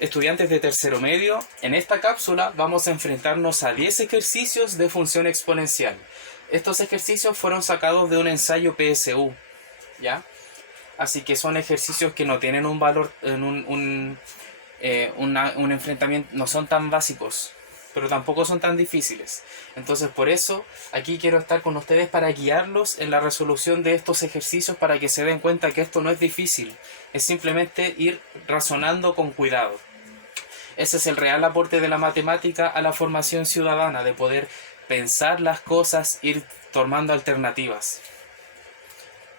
estudiantes de tercero medio, en esta cápsula vamos a enfrentarnos a 10 ejercicios de función exponencial. Estos ejercicios fueron sacados de un ensayo PSU, ¿ya? Así que son ejercicios que no tienen un valor, un enfrentamiento, no son tan básicos, pero tampoco son tan difíciles. Entonces por eso aquí quiero estar con ustedes para guiarlos en la resolución de estos ejercicios, para que se den cuenta que esto no es difícil, es simplemente ir razonando con cuidado. Ese es el real aporte de la matemática a la formación ciudadana, de poder pensar las cosas, ir tomando alternativas.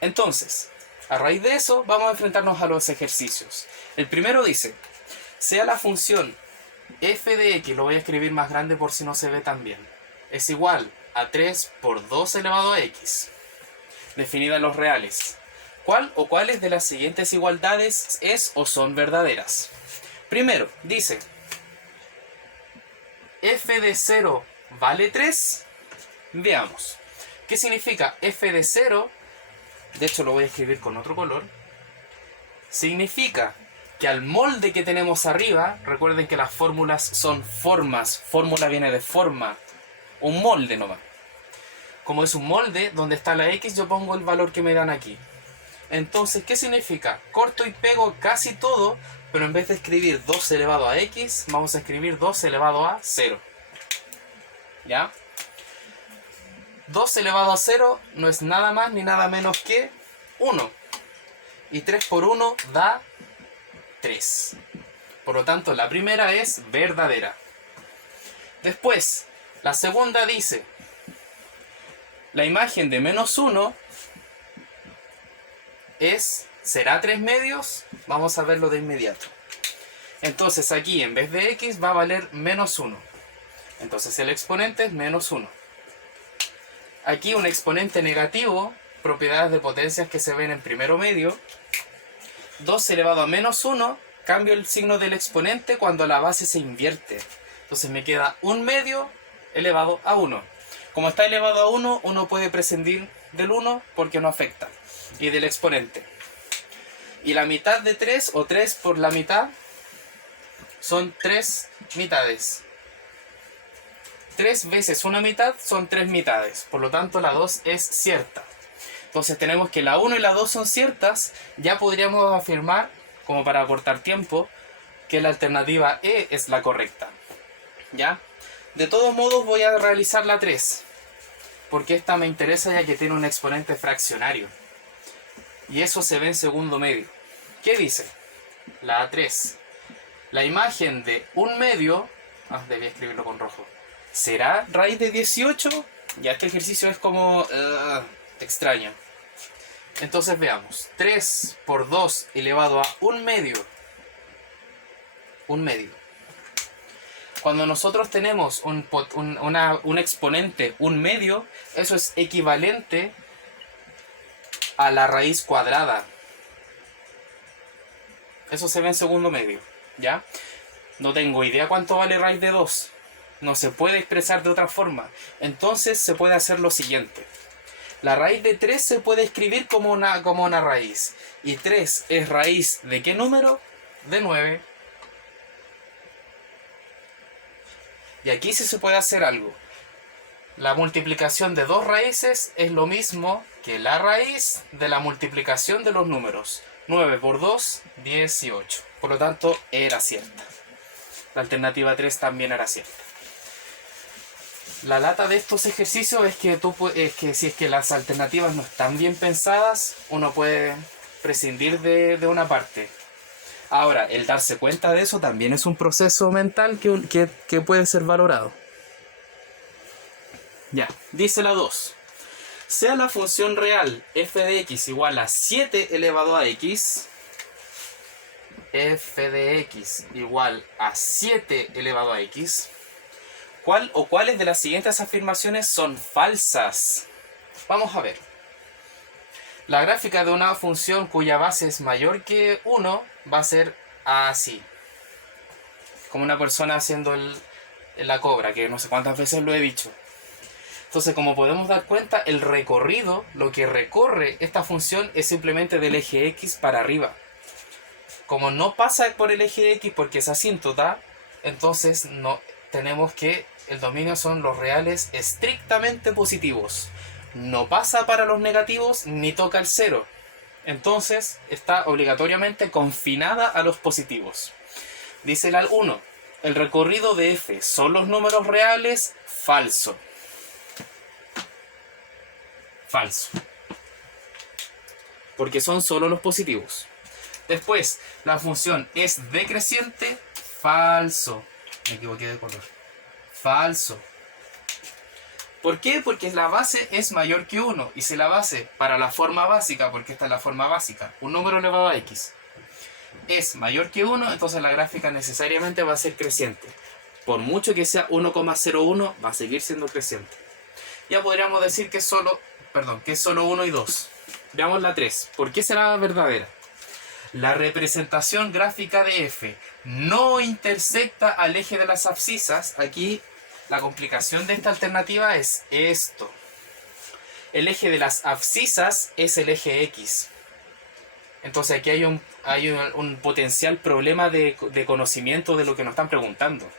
Entonces, a raíz de eso vamos a enfrentarnos a los ejercicios. El primero dice, sea la función f de x, lo voy a escribir más grande por si no se ve tan bien, es igual a 3 por 2 elevado a x, definida en los reales. ¿Cuál o cuáles de las siguientes igualdades es o son verdaderas? Primero, dice, f de 0 vale 3. Veamos. ¿Qué significa f de 0? De hecho lo voy a escribir con otro color. Significa que al molde que tenemos arriba, recuerden que las fórmulas son formas, fórmula viene de forma, un molde nomás. Como es un molde, donde está la x, yo pongo el valor que me dan aquí. Entonces, ¿qué significa? Corto y pego casi todo, pero en vez de escribir 2 elevado a x, vamos a escribir 2 elevado a 0. ¿Ya? 2 elevado a 0 no es nada más ni nada menos que 1. Y 3 por 1 da 3. Por lo tanto, la primera es verdadera. Después, la segunda dice, la imagen de menos 1 ¿será 3 medios? Vamos a verlo de inmediato. Entonces aquí en vez de x va a valer menos 1. Entonces el exponente es menos 1. Aquí un exponente negativo, propiedades de potencias que se ven en primero medio. 2 elevado a menos 1, cambio el signo del exponente cuando la base se invierte. Entonces me queda 1 medio elevado a 1. Como está elevado a 1, uno puede prescindir del 1 porque no afecta. Y del exponente. Y la mitad de 3, o 3 por la mitad, son 3 mitades. 3 veces una mitad son 3 mitades. Por lo tanto, la 2 es cierta. Entonces tenemos que la 1 y la 2 son ciertas. Ya podríamos afirmar, como para acortar tiempo, que la alternativa E es la correcta. ¿Ya? De todos modos voy a realizar la 3. Porque esta me interesa ya que tiene un exponente fraccionario. Y eso se ve en segundo medio. ¿Qué dice? La A3. La imagen de 1 medio... debí escribirlo con rojo. ¿Será raíz de 18? Ya este ejercicio es como... extraño. Entonces veamos. 3 por 2 elevado a 1 medio. 1 medio. Cuando nosotros tenemos un exponente 1 medio, eso es equivalente a la raíz cuadrada. Eso se ve en segundo medio, ¿ya? No tengo idea cuánto vale raíz de 2. No se puede expresar de otra forma. Entonces se puede hacer lo siguiente. La raíz de 3 se puede escribir como una raíz. Y 3 es raíz ¿de qué número? De 9. Y aquí sí se puede hacer algo. La multiplicación de dos raíces es lo mismo que la raíz de la multiplicación de los números. 9 por 2, 18. Por lo tanto, era cierta. La alternativa 3 también era cierta. La lata de estos ejercicios es que si es que las alternativas no están bien pensadas, uno puede prescindir de una parte. Ahora, el darse cuenta de eso también es un proceso mental que puede ser valorado. Ya, dice la 2. Sea la función real f de x igual a 7 elevado a x, f de x igual a 7 elevado a x, ¿cuál o cuáles de las siguientes afirmaciones son falsas? Vamos a ver. La gráfica de una función cuya base es mayor que 1 va a ser así. Como una persona haciendo la cobra, que no sé cuántas veces lo he dicho. Entonces, como podemos dar cuenta, el recorrido, lo que recorre esta función es simplemente del eje X para arriba. como no pasa por el eje X porque es asíntota, entonces no tenemos que el dominio son los reales estrictamente positivos. No pasa para los negativos ni toca el cero. Entonces está obligatoriamente confinada a los positivos. Dice el 1. El recorrido de f son los números reales. Falso. Falso. Porque son solo los positivos. Después, la función es decreciente. Falso. Me equivoqué de color. Falso. ¿Por qué? Porque la base es mayor que 1. Y si la base, para la forma básica, porque esta es la forma básica, un número elevado a x, es mayor que 1, entonces la gráfica necesariamente va a ser creciente. Por mucho que sea 1,01, va a seguir siendo creciente. Ya podríamos decir que es solo 1 y 2. Veamos la 3. ¿Por qué será verdadera? La representación gráfica de f no intersecta al eje de las abscisas. Aquí la complicación de esta alternativa es esto. El eje de las abscisas es el eje X. Entonces aquí hay un potencial problema de conocimiento de lo que nos están preguntando.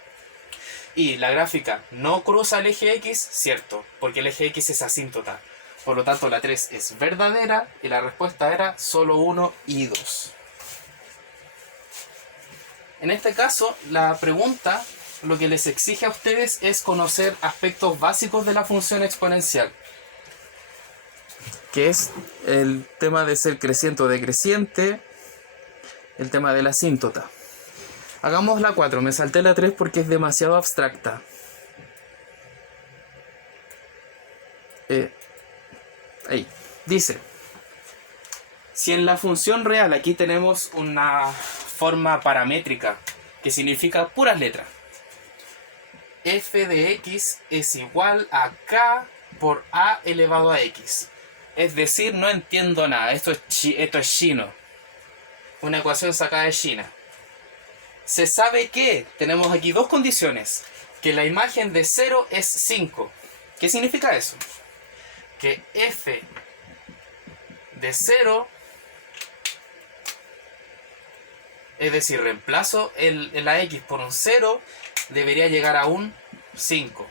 Y la gráfica no cruza el eje X, cierto, porque el eje X es asíntota. Por lo tanto la 3 es verdadera y la respuesta era solo 1 y 2. En este caso, la pregunta lo que les exige a ustedes es conocer aspectos básicos de la función exponencial, que es el tema de ser creciente o decreciente, el tema de la asíntota. Hagamos la 4, me salté la 3 porque es demasiado abstracta. Ahí, dice, si en la función real, aquí tenemos una forma paramétrica, que significa puras letras, f de x es igual a k por a elevado a x. Es decir, no entiendo nada, esto es chino. Una ecuación sacada de China. Se sabe que tenemos aquí dos condiciones. Que la imagen de 0 es 5. ¿Qué significa eso? Que f de 0, es decir, reemplazo la x por un 0, debería llegar a un 5.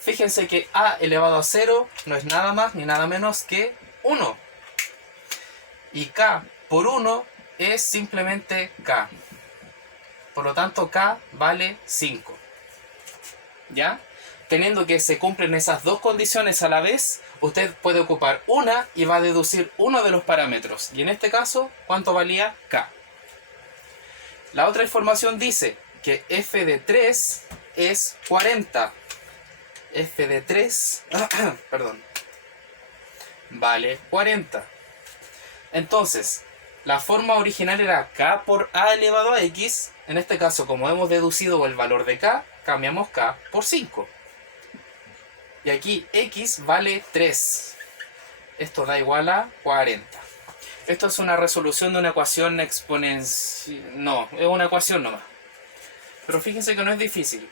Fíjense que a elevado a 0 no es nada más ni nada menos que 1. Y k por 1 es simplemente k. Por lo tanto, k vale 5. ¿Ya? Teniendo que se cumplen esas dos condiciones a la vez, usted puede ocupar una y va a deducir uno de los parámetros. Y en este caso, ¿cuánto valía k? La otra información dice que f de 3 es 40. F de 3, perdón, vale 40. Entonces, la forma original era k por a elevado a x. En este caso, como hemos deducido el valor de k, cambiamos k por 5. Y aquí x vale 3. Esto da igual a 40. Esto es una resolución de una ecuación exponencial. No, es una ecuación nomás. Pero fíjense que no es difícil.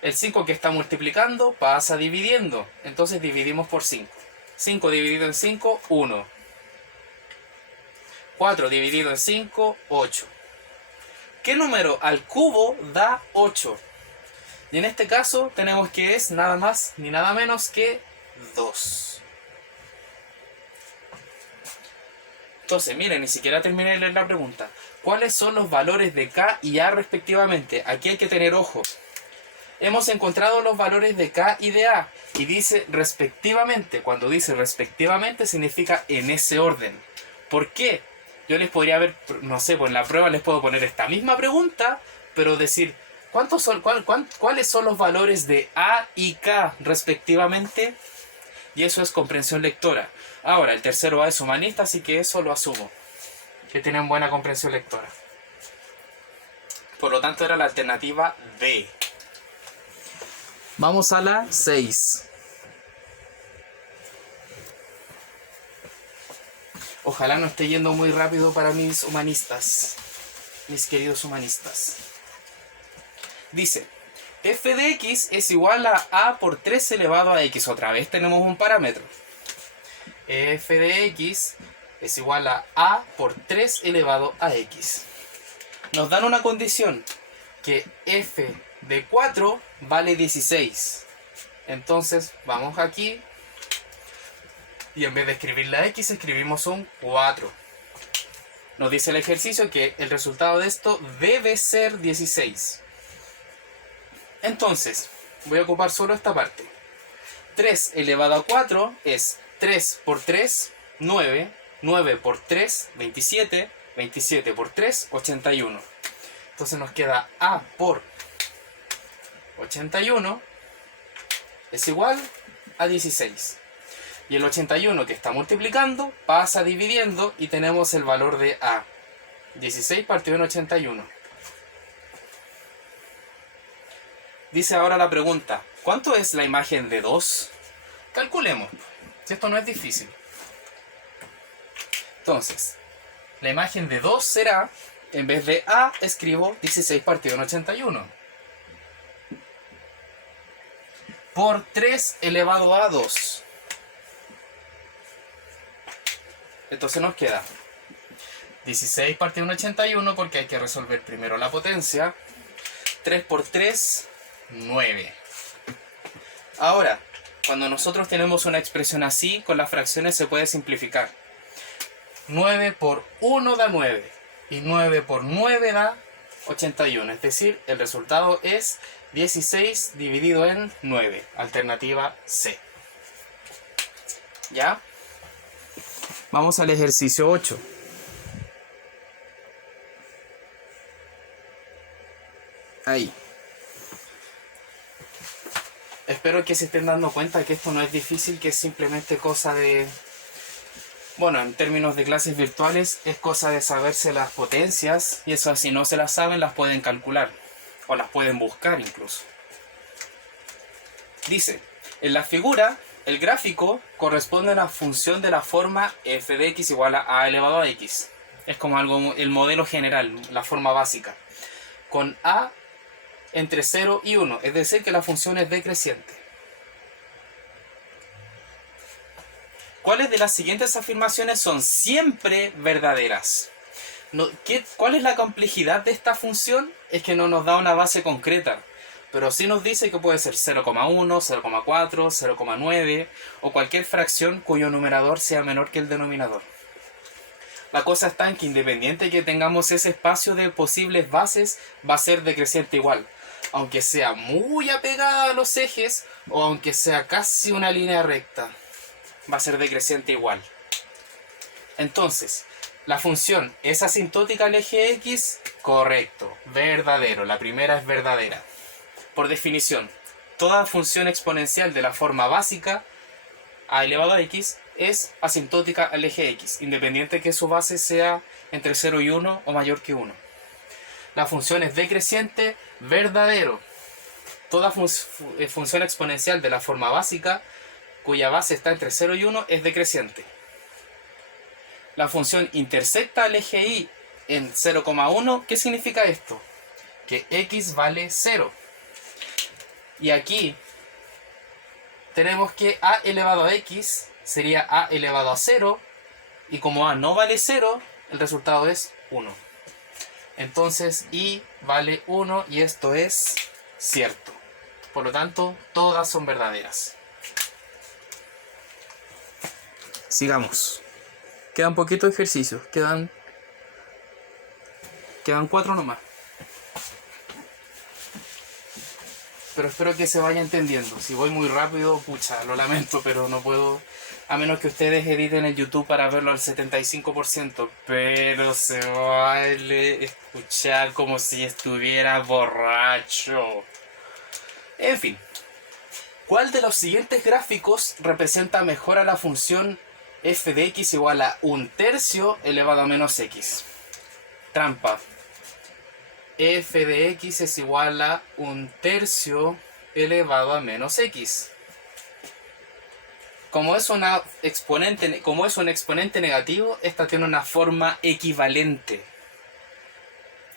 El 5 que está multiplicando pasa dividiendo. Entonces dividimos por 5. 5 dividido en 5, 1. 4 dividido en 5, 8. ¿Qué número al cubo da 8? Y en este caso tenemos que es nada más ni nada menos que 2. Entonces, miren, ni siquiera terminé de leer la pregunta. ¿Cuáles son los valores de k y a respectivamente? Aquí hay que tener ojo. Hemos encontrado los valores de k y de a. Y dice respectivamente. Cuando dice respectivamente significa en ese orden. ¿Por qué? Yo les podría haber, no sé, pues en la prueba les puedo poner esta misma pregunta, pero decir, ¿cuáles son los valores de a y k respectivamente? Y eso es comprensión lectora. Ahora, el tercero A es humanista, así que eso lo asumo. Que tienen buena comprensión lectora. Por lo tanto, era la alternativa D. Vamos a la 6. Ojalá no esté yendo muy rápido para mis humanistas. Mis queridos humanistas. Dice, f de x es igual a por 3 elevado a x. Otra vez tenemos un parámetro. F de x es igual a por 3 elevado a x. Nos dan una condición, que f de 4 vale 16. Entonces vamos aquí y en vez de escribir la x escribimos un 4. Nos dice el ejercicio que el resultado de esto debe ser 16. Entonces voy a ocupar solo esta parte. 3 elevado a 4 es 3 por 3, 9. 9 por 3, 27. 27 por 3, 81. Entonces nos queda a por 81 es igual a 16. Y el 81 que está multiplicando pasa dividiendo y tenemos el valor de a. 16 partido en 81. Dice ahora la pregunta, ¿cuánto es la imagen de 2? Calculemos, si esto no es difícil. Entonces, la imagen de 2 será, en vez de a, escribo 16 partido en 81. Por 3 elevado a 2. Entonces nos queda 16 partido en 81 porque hay que resolver primero la potencia. 3 por 3, 9. Ahora, cuando nosotros tenemos una expresión así, con las fracciones se puede simplificar. 9 por 1 da 9. Y 9 por 9 da 81. Es decir, el resultado es 16 dividido en 9. Alternativa C. ¿Ya? Vamos al ejercicio 8. Ahí. Espero que se estén dando cuenta que esto no es difícil, que es simplemente cosa de... Bueno, en términos de clases virtuales es cosa de saberse las potencias y eso si no se las saben las pueden calcular o las pueden buscar incluso. Dice, en la figura el gráfico corresponde a una función de la forma f de x igual a elevado a x. Es como algo, el modelo general, la forma básica. Con a entre 0 y 1, es decir que la función es decreciente. ¿Cuáles de las siguientes afirmaciones son siempre verdaderas? ¿Cuál es la complejidad de esta función? Es que no nos da una base concreta, pero sí nos dice que puede ser 0,1, 0,4, 0,9 o cualquier fracción cuyo numerador sea menor que el denominador. La cosa está en que independiente de que tengamos ese espacio de posibles bases, va a ser decreciente igual. Aunque sea muy apegada a los ejes o aunque sea casi una línea recta, va a ser decreciente igual. Entonces, ¿la función es asintótica al eje X? Correcto, verdadero. La primera es verdadera. Por definición, toda función exponencial de la forma básica a elevado a x es asintótica al eje X, independiente de que su base sea entre 0 y 1 o mayor que 1. La función es decreciente, verdadero. Toda función exponencial de la forma básica cuya base está entre 0 y 1 es decreciente. La función intersecta al eje Y en 0,1. ¿Qué significa esto? Que x vale 0. Y aquí tenemos que a elevado a x sería a elevado a 0. Y como a no vale 0, el resultado es 1. Entonces y vale 1 y esto es cierto. Por lo tanto, todas son verdaderas. Sigamos. Quedan poquitos ejercicios. Quedan 4 nomás. Pero espero que se vaya entendiendo. Si voy muy rápido, pucha, lo lamento, pero no puedo... A menos que ustedes editen el YouTube para verlo al 75%. Pero se vale escuchar como si estuviera borracho. En fin. ¿Cuál de los siguientes gráficos representa mejor a la función f de x igual a 1/3 elevado a menos x? Trampa. F de x es igual a 1/3 elevado a menos x. Como es un exponente negativo, esta tiene una forma equivalente.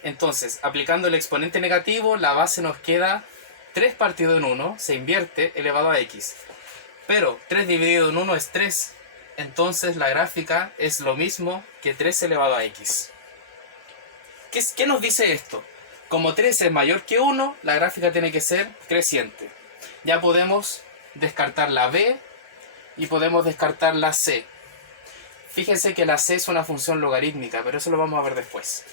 Entonces, aplicando el exponente negativo, la base nos queda 3 partido en 1, se invierte, elevado a x. Pero 3 dividido en 1 es 3. entonces la gráfica es lo mismo que 3 elevado a x. ¿Qué nos dice esto? Como 3 es mayor que 1, la gráfica tiene que ser creciente. Ya podemos descartar la b y podemos descartar la c. Fíjense que la c es una función logarítmica, pero eso lo vamos a ver después.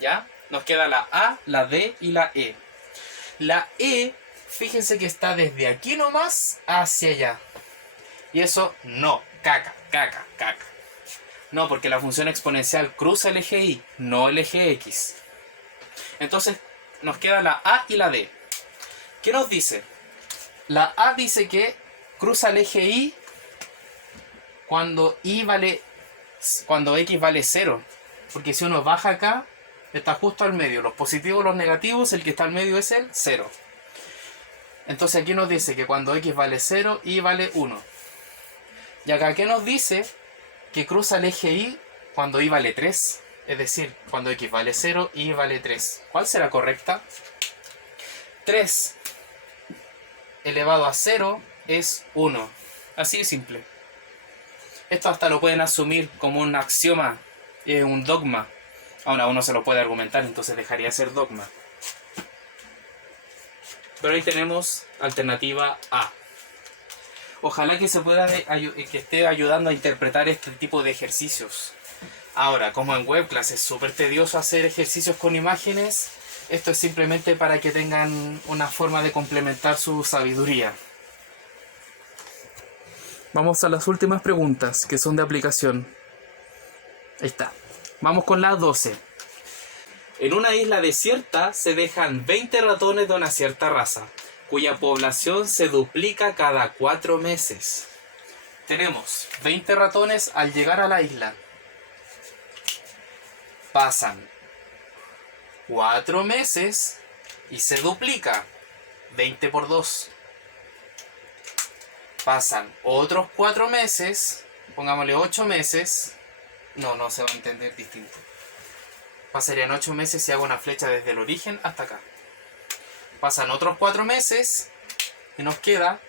¿Ya? Nos queda la a, la d y la e. La e, fíjense que está desde aquí nomás hacia allá. Y eso no, caca. No, porque la función exponencial cruza el eje y, no el eje x. Entonces nos queda la a y la d. ¿Qué nos dice? La a dice que cruza el eje y cuando x vale 0. Porque si uno baja acá, está justo al medio. Los positivos, los negativos, el que está al medio es el 0. Entonces aquí nos dice que cuando x vale 0, y vale 1. Y acá, ¿qué nos dice? Que cruza el eje y cuando y vale 3. Es decir, cuando x vale 0, y vale 3. ¿Cuál será correcta? 3 elevado a 0 es 1. Así de simple. Esto hasta lo pueden asumir como un axioma, un dogma. Ahora uno se lo puede argumentar, entonces dejaría de ser dogma. Pero ahí tenemos alternativa A. Ojalá que que esté ayudando a interpretar este tipo de ejercicios. Ahora, como en webclass es súper tedioso hacer ejercicios con imágenes, esto es simplemente para que tengan una forma de complementar su sabiduría. Vamos a las últimas preguntas, que son de aplicación. Ahí está. Vamos con la 12. En una isla desierta se dejan 20 ratones de una cierta raza, cuya población se duplica cada 4 meses. Tenemos 20 ratones al llegar a la isla. Pasan 4 meses y se duplica. 20 por 2. Pasan otros 4 meses, pongámosle 8 meses. No se va a entender distinto. Pasarían 8 meses si hago una flecha desde el origen hasta acá. Pasan otros 4 meses y nos queda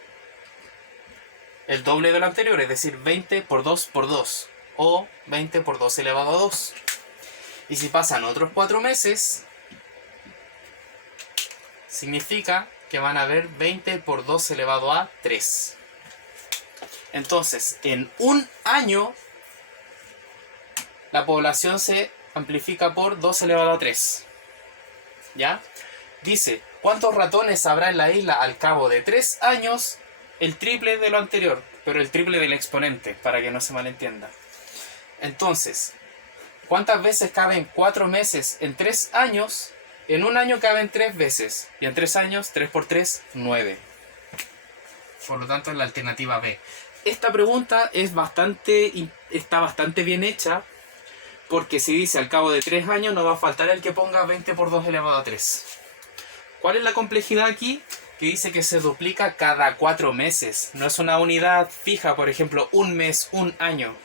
el doble de lo anterior, es decir, 20 por 2 por 2. O 20 por 2 elevado a 2. Y si pasan otros 4 meses, significa que van a haber 20 por 2 elevado a 3. Entonces, en un año, la población se amplifica por 2 elevado a 3. ¿Ya? Dice, ¿cuántos ratones habrá en la isla al cabo de 3 años? El triple de lo anterior, pero el triple del exponente, para que no se malentienda. Entonces, ¿cuántas veces caben 4 meses en 3 años? En un año caben 3 veces. Y en 3 años, 3 por 3, 9. Por lo tanto, es la alternativa B. Esta pregunta está bastante bien hecha, porque si dice al cabo de 3 años, no va a faltar el que ponga 20 por 2 elevado a 3. ¿Cuál es la complejidad aquí? Que dice que se duplica cada 4 meses. No es una unidad fija, por ejemplo, un mes, un año.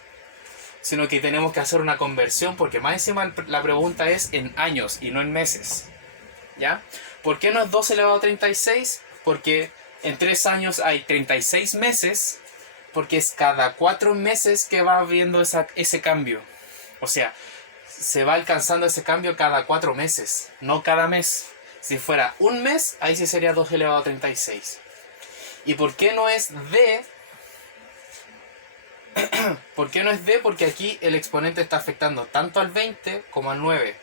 Sino que tenemos que hacer una conversión, porque más encima la pregunta es en años y no en meses. ¿Ya? ¿Por qué no es 2 elevado a 36? Porque en 3 años hay 36 meses, porque es cada 4 meses que va habiendo ese cambio. O sea, se va alcanzando ese cambio cada 4 meses, no cada mes. Si fuera un mes, ahí sí sería 2 elevado a 36. ¿Y por qué no es D? ¿Por qué no es D? Porque aquí el exponente está afectando tanto al 20 como al 9.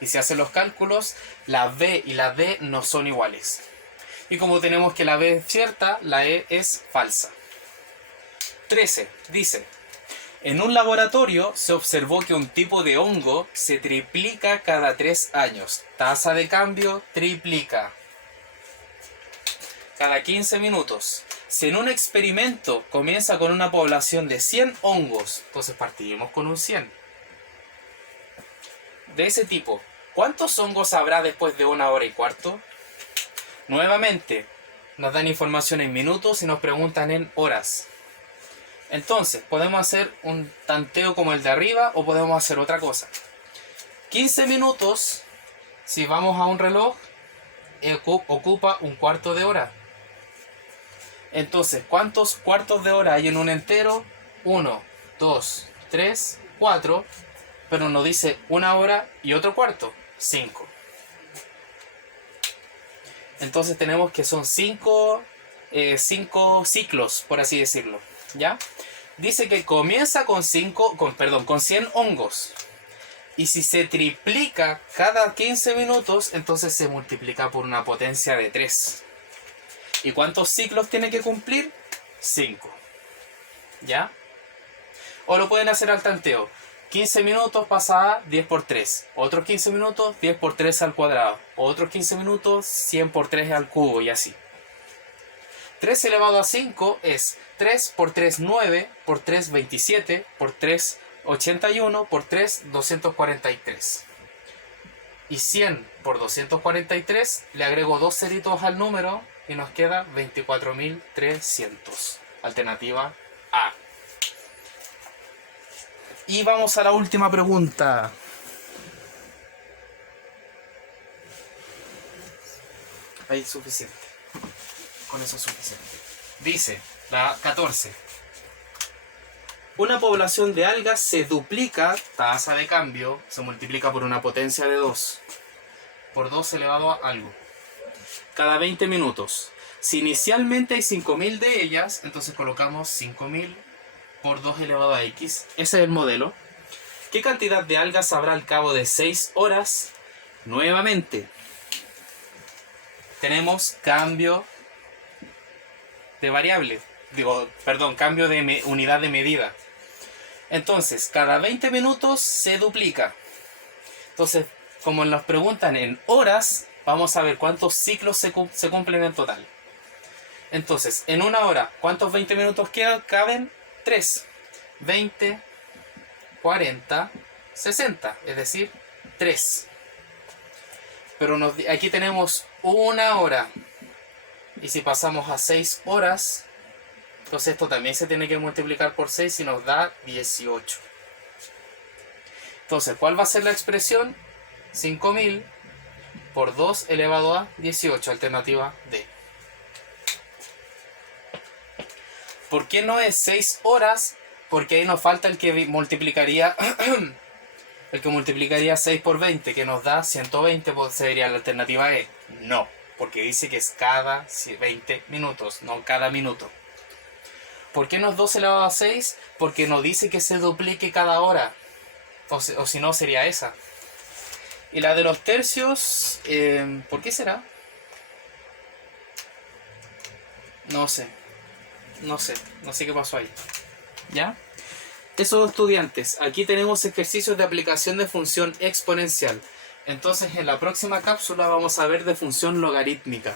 Y si hacen los cálculos, la B y la D no son iguales. Y como tenemos que la B es cierta, la E es falsa. 13. Dice, en un laboratorio se observó que un tipo de hongo se triplica cada 3 años. Tasa de cambio triplica. Cada 15 minutos. Si en un experimento comienza con una población de 100 hongos, entonces partimos con un 100. De ese tipo, ¿cuántos hongos habrá después de 1 hora y cuarto? Nuevamente, nos dan información en minutos y nos preguntan en horas. Entonces, podemos hacer un tanteo como el de arriba o podemos hacer otra cosa. 15 minutos, si vamos a un reloj, ocupa un cuarto de hora. Entonces, ¿cuántos cuartos de hora hay en un entero? 1, 2, 3, 4, pero nos dice 1 hora y otro cuarto, 5. Entonces tenemos que son 5 ciclos, por así decirlo, ¿ya? Dice que comienza con 100 hongos. Y si se triplica cada 15 minutos, entonces se multiplica por una potencia de 3. ¿Y cuántos ciclos tiene que cumplir? 5. ¿Ya? O lo pueden hacer al tanteo. 15 minutos pasa a 10 por 3. Otros 15 minutos, 10 por 3 al cuadrado. Otros 15 minutos, 100 por 3 al cubo y así. 3 elevado a 5 es 3 por 3, 9, por 3, 27, por 3, 81, por 3, 243. Y 100 por 243, le agrego 2 ceritos al número y nos queda 24.300. Alternativa A. Y vamos a la última pregunta. Ahí es suficiente. Con eso es suficiente. Dice, la 14. Una población de algas se duplica, tasa de cambio, se multiplica por una potencia de 2. Por 2 elevado a algo. Cada 20 minutos. Si inicialmente hay 5.000 de ellas, entonces colocamos 5.000 por 2 elevado a x. Ese es el modelo. ¿Qué cantidad de algas habrá al cabo de 6 horas? Nuevamente, tenemos cambio de variable. Cambio de unidad de medida. Entonces, cada 20 minutos se duplica. Entonces, como nos preguntan en horas, vamos a ver cuántos ciclos se cumplen en total. Entonces, en una hora, ¿cuántos 20 minutos caben? 3. 20, 40, 60. Es decir, 3. Pero aquí tenemos 1 hora. Y si pasamos a 6 horas, entonces esto también se tiene que multiplicar por 6 y nos da 18. Entonces, ¿cuál va a ser la expresión? 5.000 por 2 elevado a 18, alternativa D. ¿Por qué no es 6 horas? Porque ahí nos falta el que multiplicaría el que multiplicaría 6 por 20, que nos da 120, pues sería la alternativa E. No, porque dice que es cada 20 minutos, no cada minuto. ¿Por qué no es 2 elevado a 6? Porque nos dice que se duplique cada hora. O si no, sería esa. Y la de los tercios, ¿por qué será? No sé qué pasó ahí. ¿Ya? Eso, estudiantes, aquí tenemos ejercicios de aplicación de función exponencial. Entonces, en la próxima cápsula vamos a ver de función logarítmica.